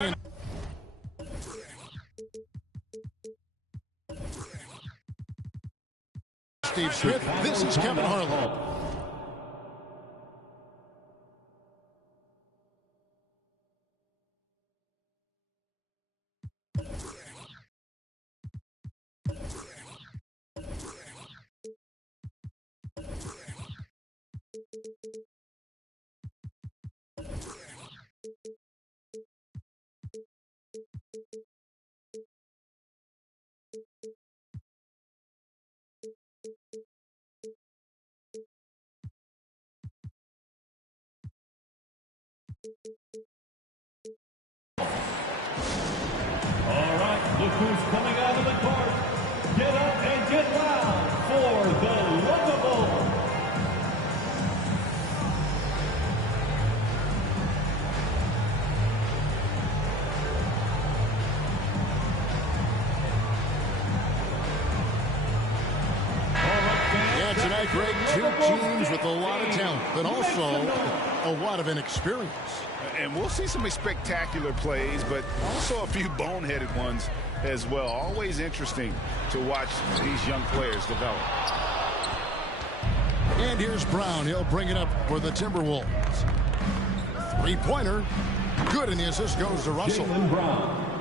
Steve Smith, this is Kevin Harlan. All right, look who's coming out of the court. Get up and get loud for the Lugable. Yeah, tonight, Greg, two teams with a lot of talent, but also a lot of inexperience. And we'll see some spectacular plays, but also a few boneheaded ones as well. Always interesting to watch these young players develop. And here's Brown. He'll bring it up for the Timberwolves. Three-pointer. Good, and the assist goes to Russell.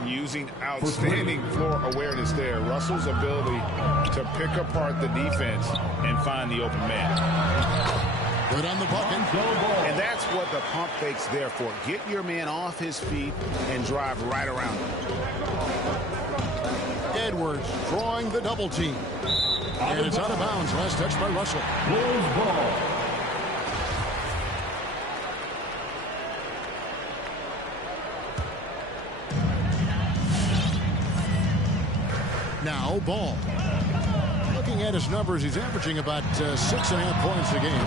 Using outstanding floor awareness there. Russell's ability to pick apart the defense and find the open man. Good on the bucket. And that's what the pump fake's there for. Get your man off his feet and drive right around him. Edwards drawing the double team. And it's out of bounds. Last touch by Russell. Bulls ball. Now Ball. Looking at his numbers, he's averaging about 6.5 points a game.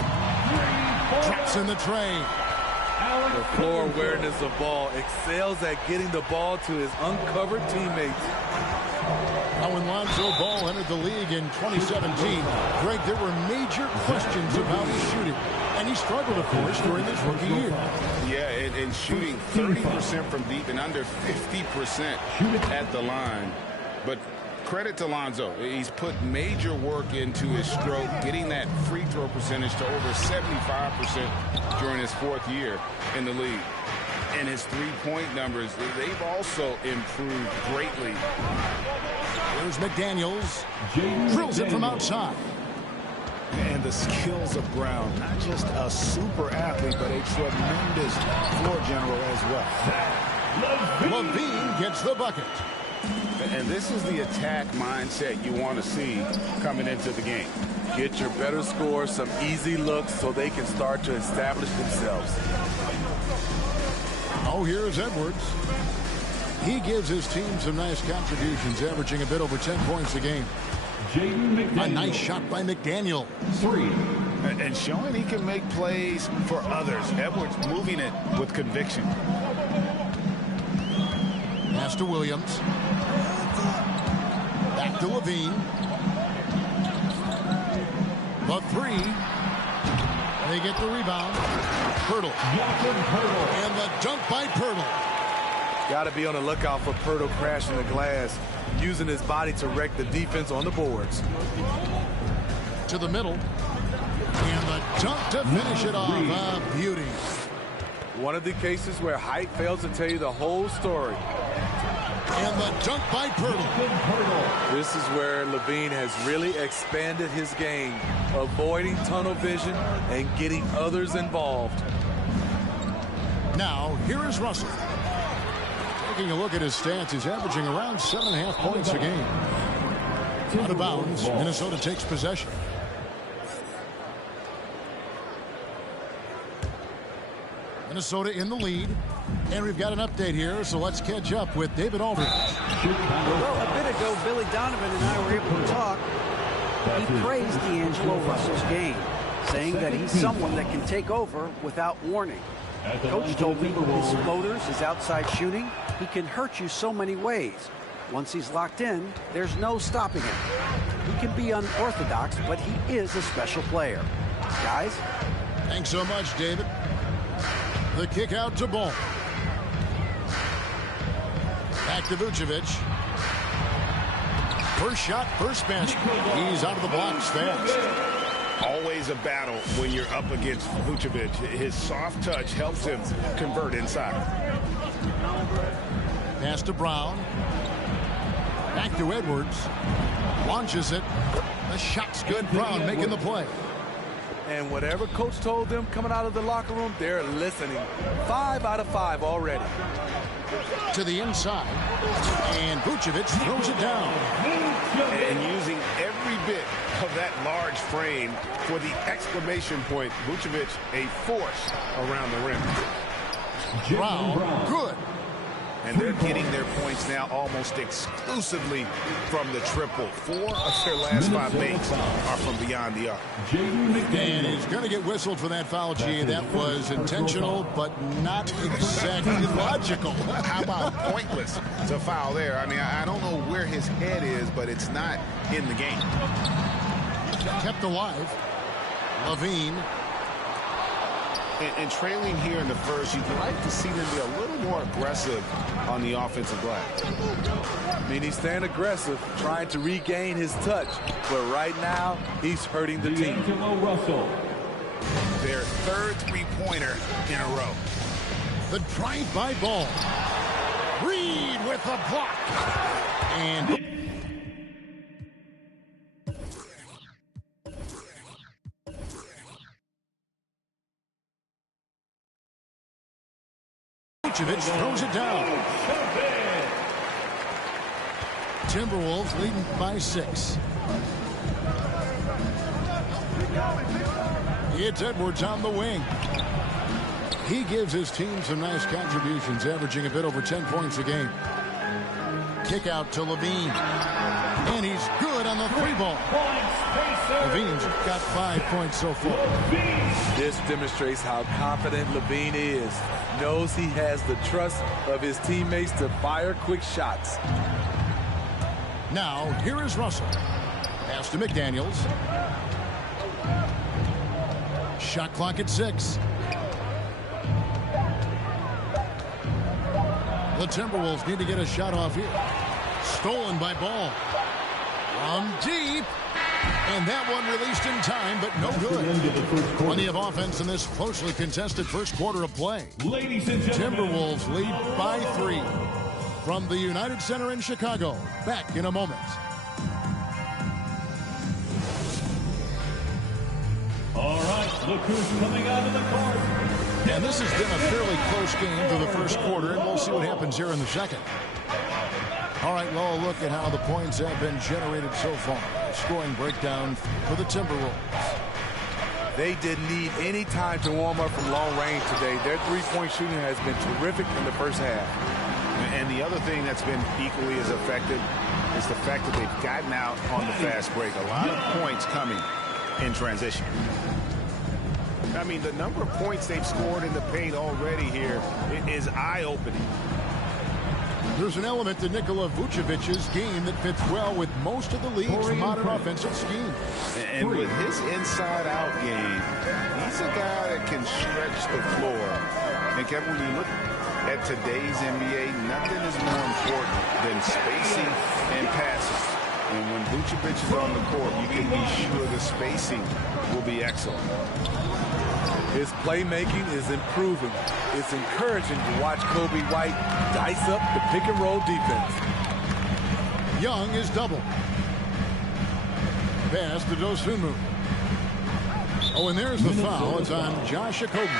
Traps in the tray. The floor awareness of Ball excels at getting the ball to his uncovered teammates. Now when Lonzo Ball entered the league in 2017, Greg, there were major questions about his shooting. And he struggled, of course, during his rookie year. Yeah, and shooting 30% from deep and under 50% at the line. But credit to Lonzo. He's put major work into his stroke, getting that free throw percentage to over 75% during his fourth year in the league. And his three-point numbers, they've also improved greatly. Here's McDaniels. Drills it from outside. And the skills of Brown, not just a super athlete, but a tremendous floor general as well. LaVine gets the bucket. And this is the attack mindset you want to see coming into the game. Get your better score, some easy looks so they can start to establish themselves. Oh, here's Edwards. He gives his team some nice contributions, averaging a bit over 10 points a game. A nice shot by McDaniel. And showing he can make plays for others. Edwards moving it with conviction. Pass to Williams. Back to LaVine. The three. They get the rebound. Pirtle. And the dunk by Pirtle. Got to be on the lookout for Pirtle crashing the glass, using his body to wreck the defense on the boards. To the middle. And the dunk to finish it off. A beauty. One of the cases where height fails to tell you the whole story. And the dunk by Pirtle. This is where LaVine has really expanded his game, avoiding tunnel vision and getting others involved. Now, here is Russell. Taking a look at his stats, he's averaging around 7.5 points a game. Out of bounds, Minnesota takes possession. Minnesota in the lead. And we've got an update here, so let's catch up with David Aldridge. Well, a bit ago, Billy Donovan and I were able to talk. He praised D'Angelo Russell's game, saying that he's someone that can take over without warning. Coach told me his floaters, his outside shooting, he can hurt you so many ways. Once he's locked in, there's no stopping him. He can be unorthodox, but he is a special player. Guys? Thanks so much, David. The kick out to Ball. Back to Vucevic. First shot, first basket. He's out of the blocks fast. Always a battle when you're up against Vucevic. His soft touch helps him convert inside. Pass to Brown. Back to Edwards. Launches it. The shot's good. Brown making the play. And whatever coach told them coming out of the locker room, they're listening. 5 out of 5 already. To the inside. And Vucevic throws it down. And using every bit of that large frame for the exclamation point. Vucevic, a force around the rim. Brown, good. And they're getting their points now almost exclusively from the triple. 4 of their last 5 makes are from beyond the arc. And he's going to get whistled for that foul, G. That was intentional, but not exactly logical. How about pointless to foul there? I mean, I don't know where his head is, but it's not in the game. Kept alive. LaVine. And trailing here in the first, you'd like to see them be a little more aggressive on the offensive glass. I mean, he's staying aggressive, trying to regain his touch. But right now, he's hurting the team. Russell. Their third three-pointer in a row. The drive-by ball. Reed with the block. And Vucevic throws it down. Timberwolves leading by 6. It's Edwards on the wing. He gives his team some nice contributions, averaging a bit over 10 points a game. Kick out to LaVine. And he's good on the 3-ball. LaVine's got 5 points so far. This demonstrates how confident LaVine is. Knows he has the trust of his teammates to fire quick shots. Now, here is Russell. Pass to McDaniels. Shot clock at 6. The Timberwolves need to get a shot off here. Stolen by Ball. From deep. And that one released in time, but no good. Plenty of offense in this closely contested first quarter of play. Ladies and gentlemen, Timberwolves lead by 3 from the United Center in Chicago. Back in a moment. all right, look who's coming out of the court. And this has been a fairly close game through the first quarter, and we'll see what happens here in the second. All right, well, look at how the points have been generated so far. Scoring breakdown for the Timberwolves. They didn't need any time to warm up from long range today. Their three-point shooting has been terrific in the first half. And the other thing that's been equally as effective is the fact that they've gotten out on the fast break. A lot of points coming in transition. I mean, the number of points they've scored in the paint already here is eye-opening. There's an element to Nikola Vucevic's game that fits well with most of the league's modern offensive scheme. And with his inside-out game, he's a guy that can stretch the floor. And Kevin, when you look at today's NBA, nothing is more important than spacing and passing. And when Vucevic is on the court, you can be sure the spacing will be excellent. His playmaking is improving. It's encouraging to watch Kobe White dice up the pick-and-roll defense. Young is double. Pass to Dosunmu. Oh, and there's the foul. It's on Josh Okogie.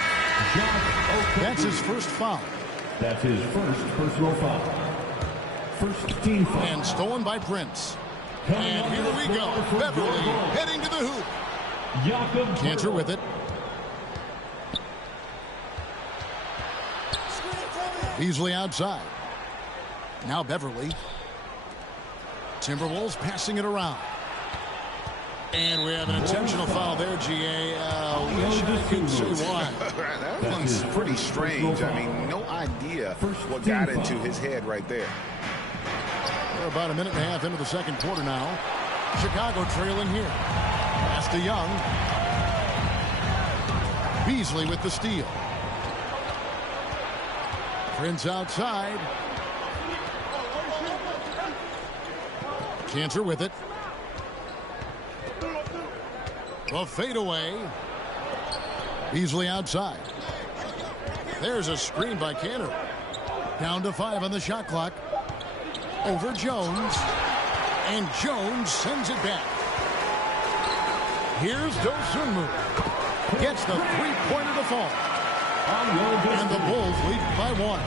That's his first foul. That's his first personal foul. First team foul. And stolen by Prince. And here we go. Beverly heading to the hoop. Cantor with it. Beasley outside. Now Beverly. Timberwolves passing it around. And we have an intentional foul there, GA. Wish I could see why. That one's pretty strange. I mean, no idea what got into his head right there. We're about a minute and a half into the second quarter now. Chicago trailing here. Pass to Young. Beasley with the steal. Prince outside. Cantor with it. The fadeaway. Beasley outside. There's a screen by Cantor. Down to 5 on the shot clock. Over Jones. And Jones sends it back. Here's Dosunmu. Gets the three-pointer to fall. And the Bulls lead by 1.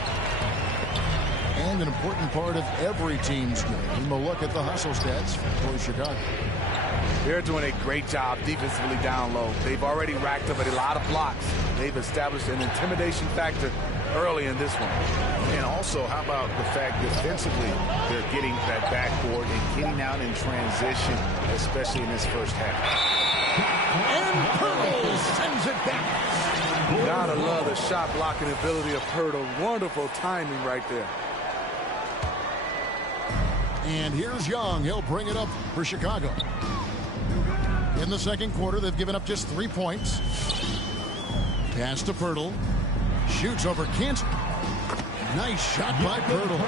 And an important part of every team's game, a look at the hustle stats for Chicago. They're doing a great job defensively down low. They've already racked up a lot of blocks. They've established an intimidation factor early in this one. And also, how about the fact defensively, they're getting that backboard and getting out in transition, especially in this first half. And Poeltl sends it back. Gotta love the shot blocking ability of Poeltl. Wonderful timing right there. And here's Young. He'll bring it up for Chicago. In the second quarter, they've given up just 3 points. Pass to Poeltl. Shoots over Cantor. Nice shot by Poeltl.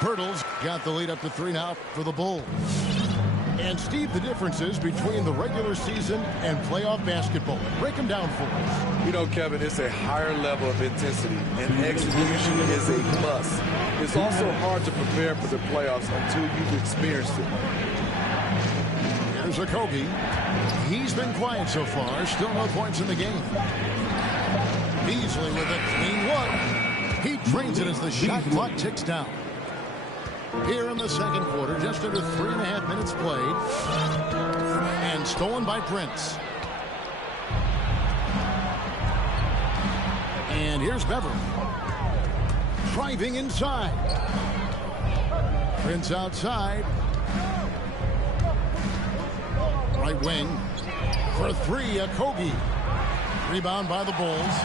Poeltl's got the lead up to 3 now for the Bulls. And Steve, the differences between the regular season and playoff basketball. Break them down for us. You know, Kevin, it's a higher level of intensity, and execution is a plus. It's also hard to prepare for the playoffs until you've experienced it. Here's Okogie. He's been quiet so far. Still no points in the game. Beasley with a clean one. He drains it as the shot clock ticks down. Here in the second quarter, just under 3.5 minutes played. And stolen by Prince. And here's Beverly. Driving inside. Prince outside. Right wing. For 3, Okogie. Rebound by the Bulls.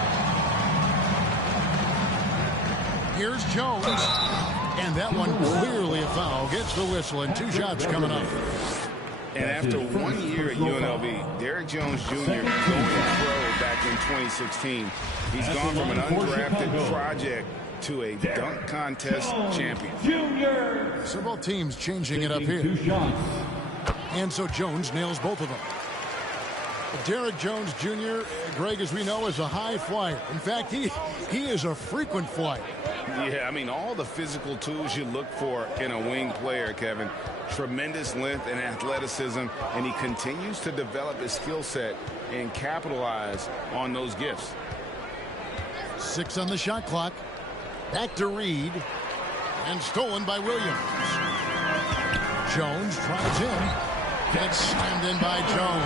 Here's Jones. And that one clearly a foul. Gets the whistle and 2 shots coming up. And after 1 year at UNLV, Derrick Jones Jr. going pro back in 2016. He's gone from an undrafted project to a dunk contest champion. So both teams changing it up here. And so Jones nails both of them. Derrick Jones Jr., Greg, as we know, is a high flyer. In fact, he is a frequent flyer. Yeah, I mean, all the physical tools you look for in a wing player, Kevin. Tremendous length and athleticism, and he continues to develop his skill set and capitalize on those gifts. 6 on the shot clock. Back to Reed. And stolen by Williams. Jones tries in. Gets slammed in by Jones.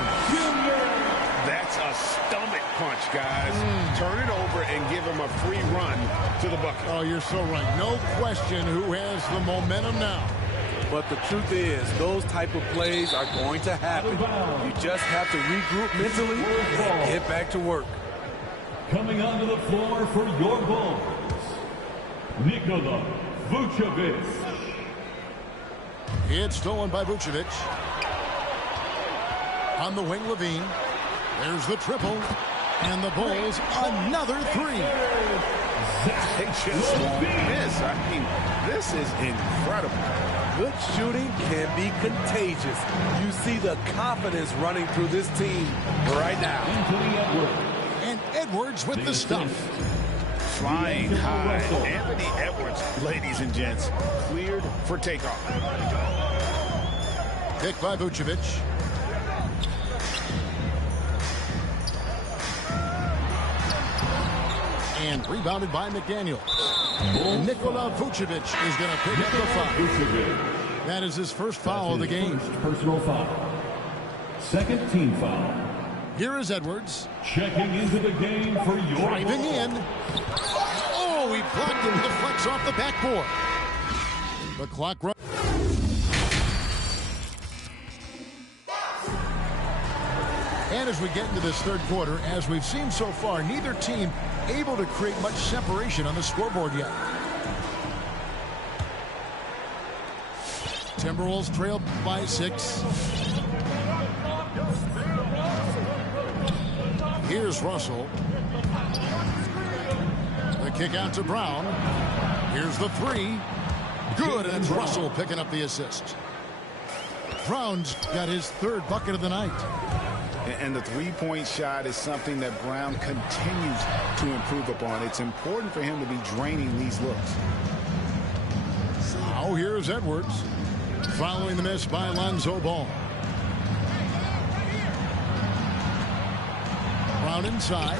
That's a stomach punch, guys. Turn it over and give him a free run to the bucket. Oh, you're so right. No question who has the momentum now. But the truth is, those type of plays are going to happen. You just have to regroup mentally and get back to work. Coming onto the floor for your Bulls, Nikola Vucevic. It's stolen by Vucevic. On the wing, Levine. There's the triple. And the Bulls, another 3. They just won't miss. I mean, this is incredible. Good shooting can be contagious. You see the confidence running through this team right now. And Edwards with the stuff. Flying high. Anthony Edwards, ladies and gents, cleared for takeoff. Pick by Vucevic. And rebounded by McDaniel. Nikola Vucevic is going to pick up the foul. That is his first foul of the game. Personal foul. Second team foul. Here is Edwards. Checking into the game for your Driving Bulls. in. Oh, he blocked him. Deflects off the backboard. The clock runs. And as we get into this third quarter, as we've seen so far, neither team able to create much separation on the scoreboard yet. Timberwolves trail by 6. Here's Russell. The kick out to Brown. Here's the 3. Good, and it's Russell picking up the assist. Brown's got his third bucket of the night. And the three-point shot is something that Brown continues to improve upon. It's important for him to be draining these looks. Now here's Edwards following the miss by Lonzo Ball. Brown inside.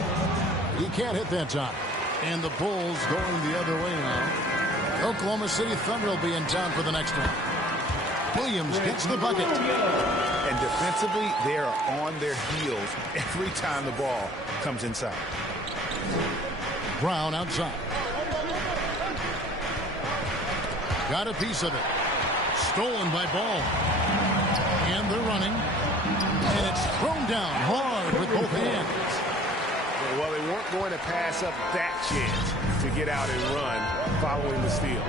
He can't hit that time. And the Bulls going the other way now. Oklahoma City Thunder will be in town for the next one. Williams gets the bucket. And defensively, they are on their heels every time the ball comes inside. Brown outside. Got a piece of it. Stolen by Ball. And they're running. And it's thrown down hard with both hands. Well, they weren't going to pass up that chance to get out and run following the steal.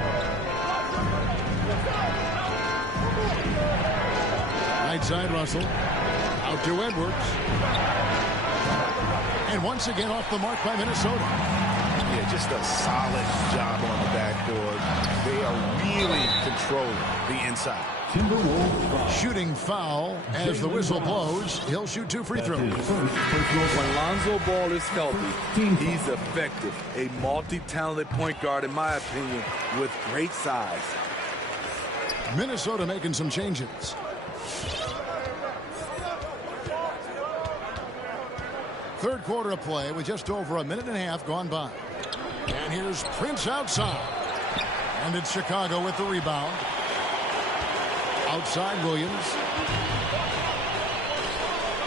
Right side Russell. Out to Edwards. And once again off the mark by Minnesota. Yeah, just a solid job on the backboard. They are really controlling the inside. Shooting foul as the whistle blows. He'll shoot 2 free throws. When Lonzo Ball is healthy, he's effective. A multi-talented point guard, in my opinion, with great size. Minnesota making some changes. Third quarter of play with just over a minute and a half gone by. And here's Prince outside. And it's Chicago with the rebound. Outside Williams.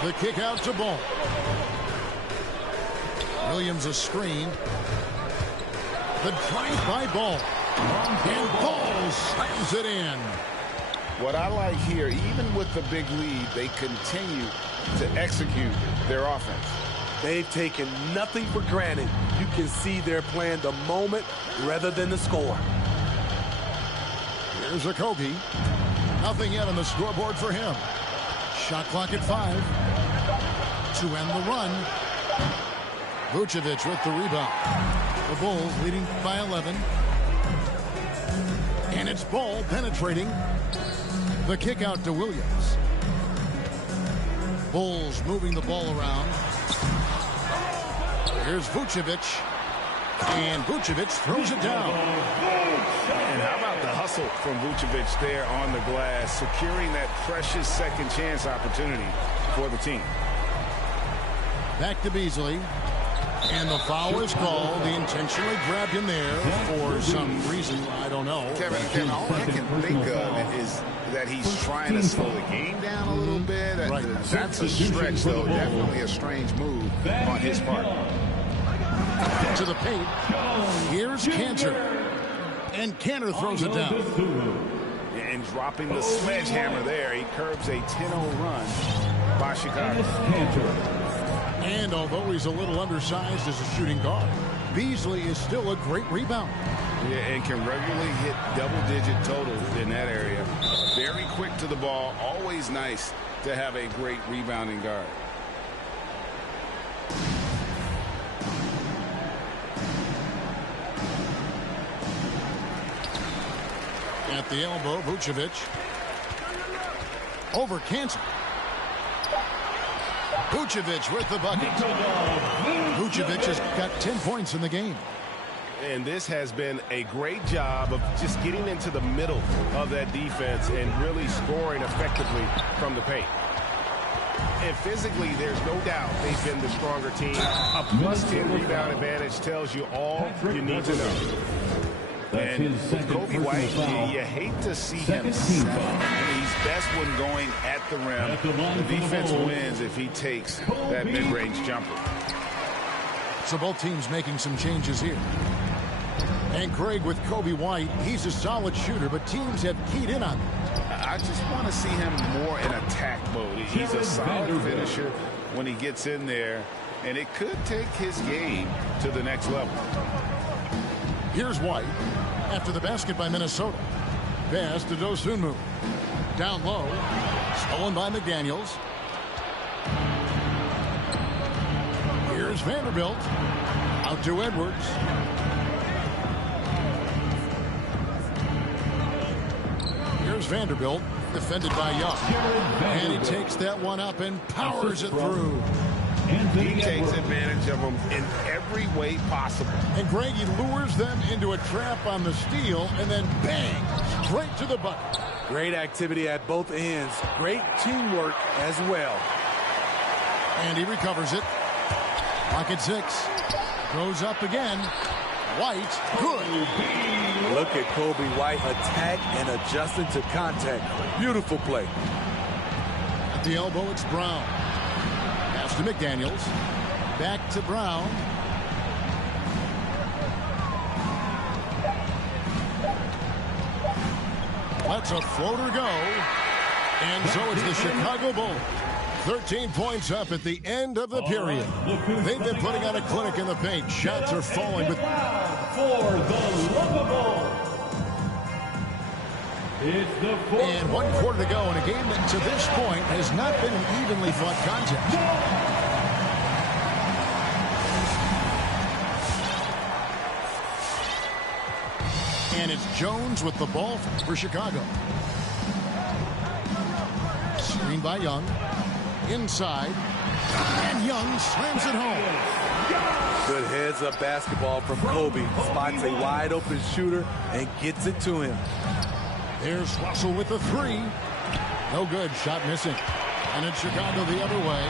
The kick out to Ball. Williams a screen. The drive by Ball. And Ball slams it in. What I like here, even with the big lead, they continue to execute their offense. They've taken nothing for granted. You can see they're playing the moment rather than the score. Here's Okogie. Nothing yet on the scoreboard for him. Shot clock at 5. To end the run. Vucevic with the rebound. The Bulls leading by 11. And it's Ball penetrating. The kick out to Williams. Bulls moving the ball around. Here's Vucevic. And Vucevic throws it down. And how about the hustle from Vucevic there on the glass, securing that precious second chance opportunity for the team. Back to Beasley. And the foul is called. He intentionally grabbed him there for some reason. I don't know. Kevin, all I can think of is that he's trying to slow the game down a little bit. Right. That's a stretch, though. Definitely a strange move on his part. To the paint. Here's Cantor. And Cantor throws it down. And dropping the sledgehammer there, he curbs a 10-0 run by Chicago. And although he's a little undersized as a shooting guard, Beasley is still a great rebounder. Yeah, and can regularly hit double-digit totals in that area. Very quick to the ball. Always nice to have a great rebounding guard. At the elbow, Vucevic. Over Cantor. Vucevic with the bucket. Vucevic has got 10 points in the game. And this has been a great job of just getting into the middle of that defense and really scoring effectively from the paint. And physically, there's no doubt they've been the stronger team. A +10 rebound advantage tells you all you need to know. And Coby White, you hate to see him settle. He's best when going at the rim. The defense wins if he takes that mid-range jumper. So both teams making some changes here. And Craig, with Coby White, he's a solid shooter, but teams have keyed in on him. I just want to see him more in attack mode. He's a solid finisher when he gets in there, and it could take his game to the next level. Here's White after the basket by Minnesota. Pass to Dosunmu. Down low. Stolen by McDaniels. Here's Vanderbilt. Out to Edwards. Here's Vanderbilt, defended by Young. And he takes that one up and powers it through. He takes advantage of them in every way possible. And Greg, he lures them into a trap on the steal, and then bang, straight to the bucket. Great activity at both ends. Great teamwork as well. And he recovers it. Pocket 6. Goes up again. White, good. Look at Kobe White attack and adjusting to contact. Beautiful play. At the elbow, it's Brown. Pass to McDaniels. Back to Brown. Lets a floater go. And so it's the Chicago Bulls. 13 points up at the end of the period. They've been putting on a clinic in the paint. Shots are falling with... For the Locables. It's the and 1 quarter to go in a game that to this point has not been an evenly fought contest. And it's Jones with the ball for Chicago. Screen by Young. Inside. And Young slams it home. Good heads-up basketball from Kobe. Spots a wide-open shooter and gets it to him. There's Russell with the 3. No good. Shot missing. And it's Chicago the other way.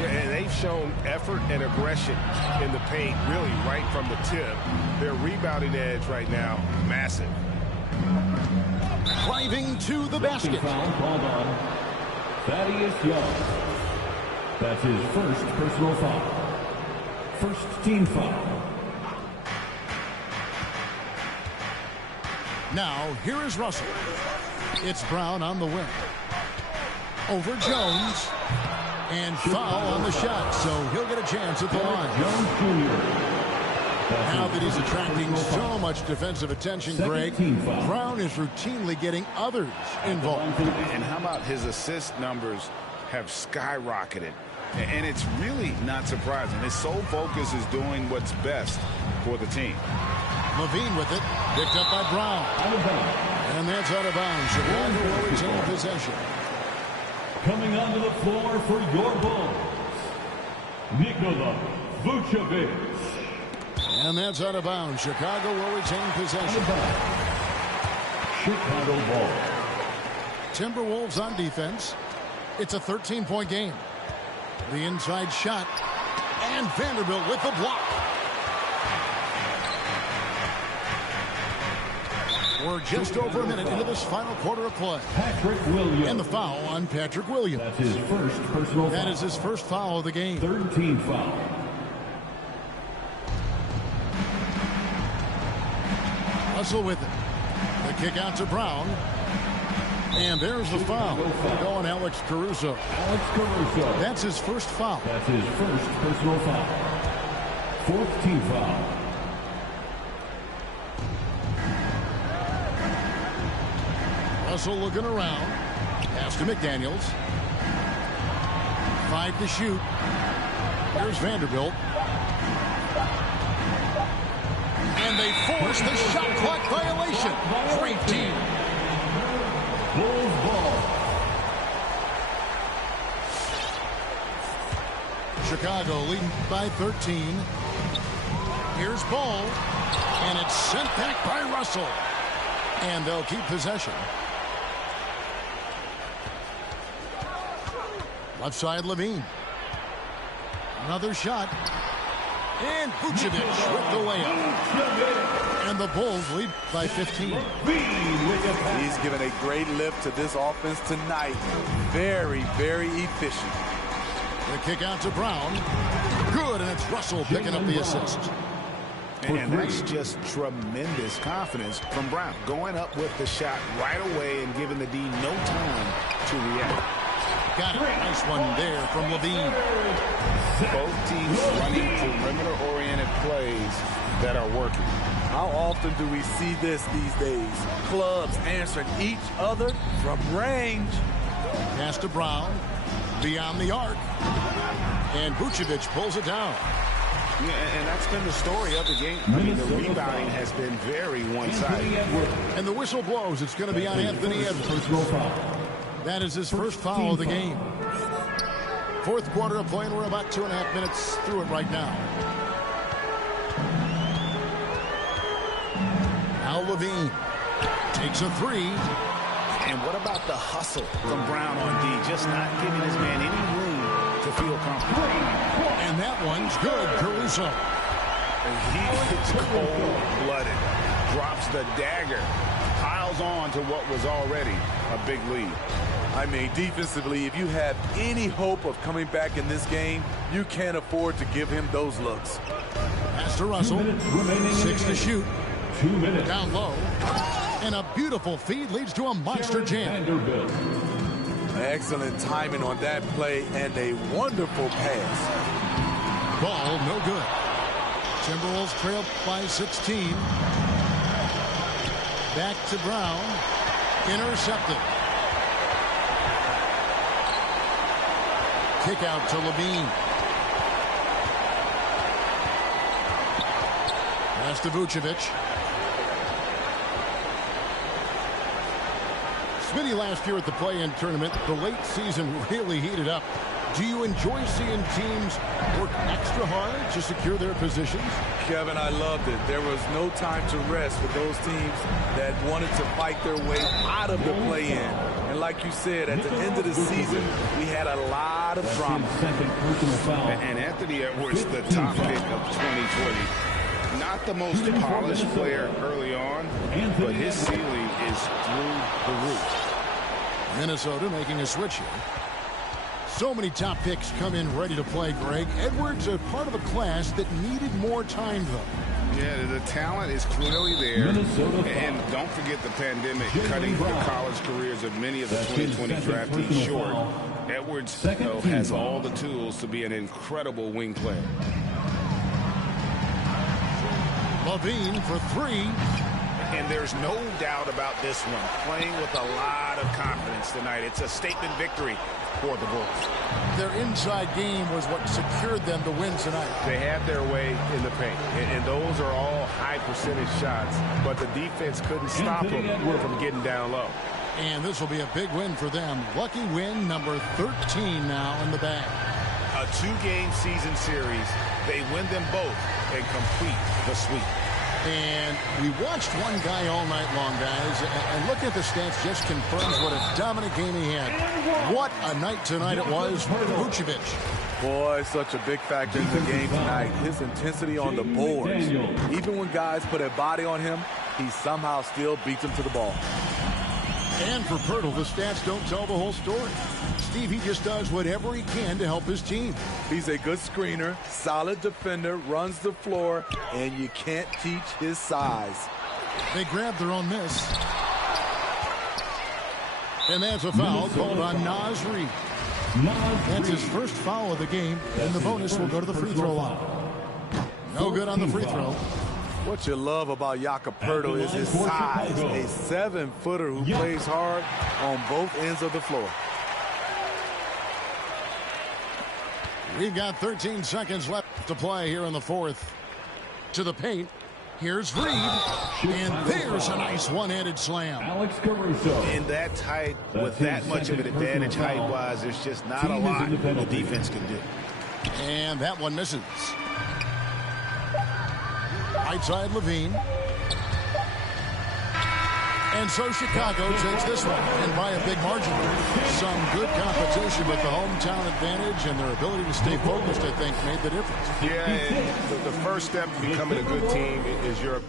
Yeah, and they've shown effort and aggression in the paint, really right from the tip. Their rebounding edge right now, massive. Driving to the basket. Foul called on Thaddeus Young. That's his first personal foul. First team foul. Now, here is Russell. It's Brown on the wing. Over Jones. And foul on the shot, so he'll get a chance at the line. Jones Jr. Now that he's attracting so much defensive attention, Greg, Brown is routinely getting others involved. And how about his assist numbers have skyrocketed? And it's really not surprising. His sole focus is doing what's best for the team. Levine with it, picked up by Brown. And that's out of bounds. Chicago will retain possession. Coming onto the floor for your Bulls, Nikola Vucevic. And that's out of bounds. Chicago will retain possession. Chicago ball. Timberwolves on defense. It's a 13-point game. The inside shot. And Vanderbilt with the block. We're just over a minute into this final quarter of play. Patrick Williams. And the foul on Patrick Williams. That's his first personal foul. That is his first foul of the game. 13 foul. Russell with it. The kick out to Brown. And there's the foul. Going Alex Caruso. Alex Caruso. That's his first foul. That's his first personal foul. Fourth team foul. Russell looking around. Pass to McDaniels. 5 to shoot. Here's Vanderbilt. And they force the shot clock violation. Great team. Bulls ball. Chicago leading by 13. Here's Ball. And it's sent back by Russell. And they'll keep possession. Left side, Levine. Another shot. And Vucevic with the layup. And the Bulls lead by 15. He's given a great lift to this offense tonight. Very, very efficient. The kick out to Brown. Good, and it's Russell picking up the assist. And that's just tremendous confidence from Brown. Going up with the shot right away and giving the D no time to react. Got it. Nice one there from Levine. Both teams running perimeter-oriented plays that are working. How often do we see this these days? Clubs answering each other from range. Pass to Brown. Beyond the arc. And Vucevic pulls it down. Yeah, and that's been the story of the game. I mean, the rebounding has been very one-sided. And the whistle blows. It's going to be on Anthony Edwards. That is his first foul of the game. Fourth quarter of play, and we're about 2.5 minutes through it right now. Now Levine takes a three. And what about the hustle from Brown on D? Just not giving his man any room to feel comfortable. And that one's good, Caruso. He is cold-blooded. Drops the dagger. Piles on to what was already a big lead. I mean, defensively, if you have any hope of coming back in this game, you can't afford to give him those looks. Pass to Russell. 6 to shoot. 2 minutes. Down low. And a beautiful feed leads to a monster jam. Excellent timing on that play and a wonderful pass. Ball no good. Timberwolves trail by 16. Back to Brown. Intercepted. Kick out to Levine. Pass to Vucevic. Smitty, last year at the play-in tournament, the late season really heated up. Do you enjoy seeing teams work extra hard to secure their positions? Kevin, I loved it. There was no time to rest for those teams that wanted to fight their way out of the play-in. And like you said, at the end of the season, we had a lot of drama. And Anthony Edwards, the top pick of 2020. Not the most polished player early on, but his ceiling is through the roof. Minnesota making a switch here. So many top picks come in ready to play, Greg. Edwards a part of a class that needed more time, though. Yeah, the talent is clearly there. And don't forget the pandemic cutting the college careers of many of the 2020 draftees short. Edwards, though, has all the tools to be an incredible wing player. Levine for three. And there's no doubt about this one. Playing with a lot of confidence tonight. It's a statement victory for the Bulls. Their inside game was what secured them to win tonight. They had their way in the paint. And those are all high percentage shots. But the defense couldn't stop them from getting down low. And this will be a big win for them. Lucky win number 13 now in the bag. A 2-game season series. They win them both and complete the sweep. And we watched one guy all night long, guys, and looking at the stats just confirms what a dominant game he had. What a night tonight it was for Vucevic. Boy, such a big factor in the game tonight. His intensity on the boards. Even when guys put a body on him, he somehow still beats them to the ball. And for Poeltl, the stats don't tell the whole story. Steve, he just does whatever he can to help his team. He's a good screener, solid defender, runs the floor, and you can't teach his size. They grabbed their own miss. And that's a foul called on Naz Reid. That's his first foul of the game, and the bonus will go to the free throw line. No good on the free throw. What you love about Jakob Poeltl is his size, a 7-footer who plays hard on both ends of the floor. We've got 13 seconds left to play here in the fourth. To the paint. Here's Reid. And there's a nice one-handed slam. Alex Caruso. In that tight, with that much of an advantage height-wise, there's just not a lot the defense can do. And that one misses. Right side Levine. And so Chicago takes this one, and by a big margin. Some good competition with the hometown advantage, and their ability to stay focused, I think, made the difference. Yeah, and the first step to becoming a good team is your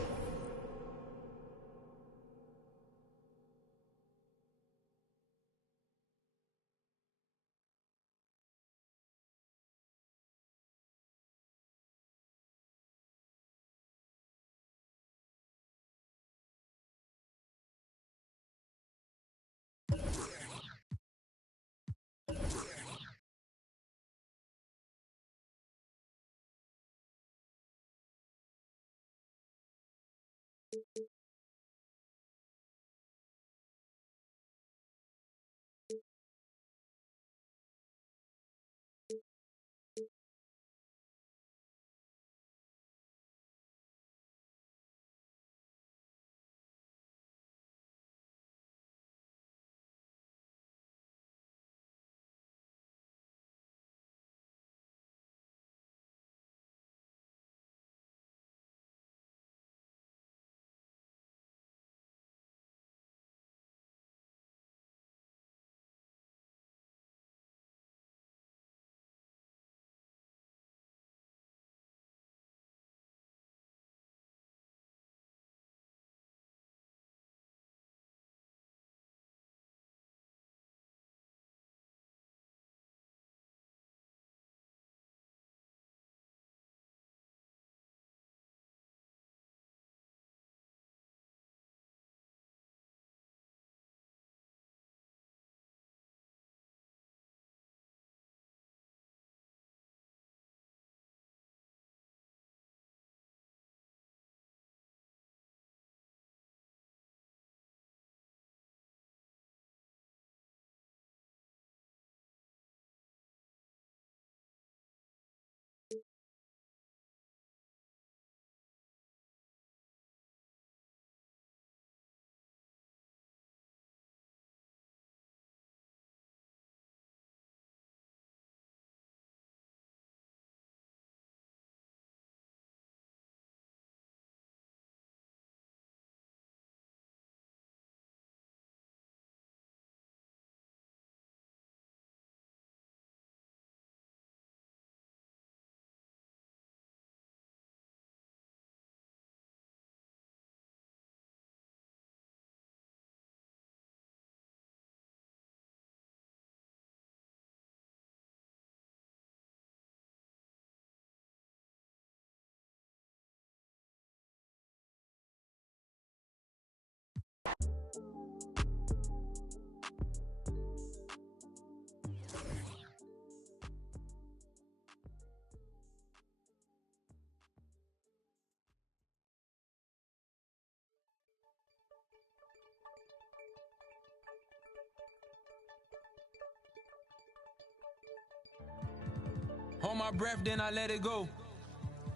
Hold my breath, then I let it go.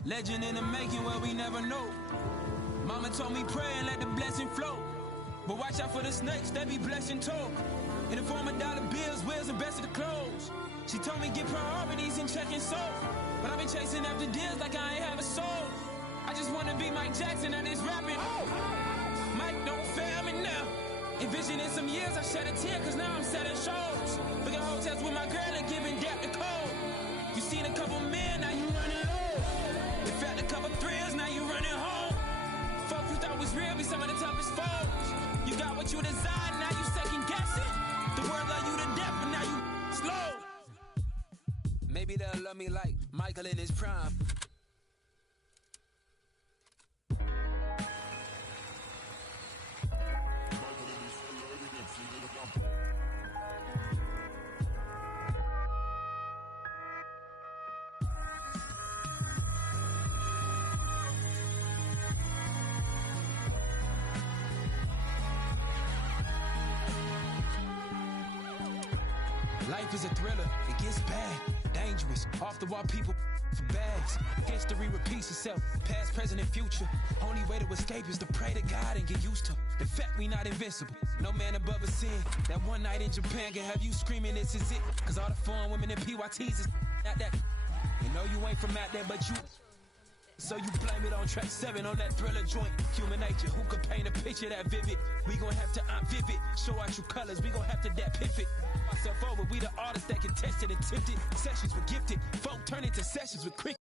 Legend in the making, well, we never know. Mama told me pray and let the blessing flow. But watch out for the snakes, they be blessing too. In the form of dollar bills, wheels, and best of the clothes. She told me get priorities and checking soul. But I've been chasing after deals like I ain't have a soul. I just wanna be Mike Jackson at this rapping. Mike, don't fail me now. Envisioning some years, I shed a tear, cause now I'm selling shows. Booking hotels with my girl and giving debt the code. You seen a couple men, now you running low. You felt a couple thrills, now you running home. Folks you thought was real be some of the toughest foes. You got what you desired, now you second guessing. The world love you to death, but now you slow. Maybe they'll love me like Michael in his prime. Life is a thriller, it gets bad, dangerous, off the wall people for bags. History repeats itself, past, present, and future. Only way to escape is to pray to God and get used to the fact we not invincible. No man above a sin. That one night in Japan can have you screaming this is it. Cause all the foreign women in PYTs is not that. You know you ain't from out there, but you. So you blame it on track 7 on that Thriller joint. Human nature, who could paint a picture that vivid? We gon' have to vivid, show our true colors. We gon' have to that pivot. Myself over, we the artists that can test it and tempt it. Sessions were gifted, folk turn into sessions with cricket.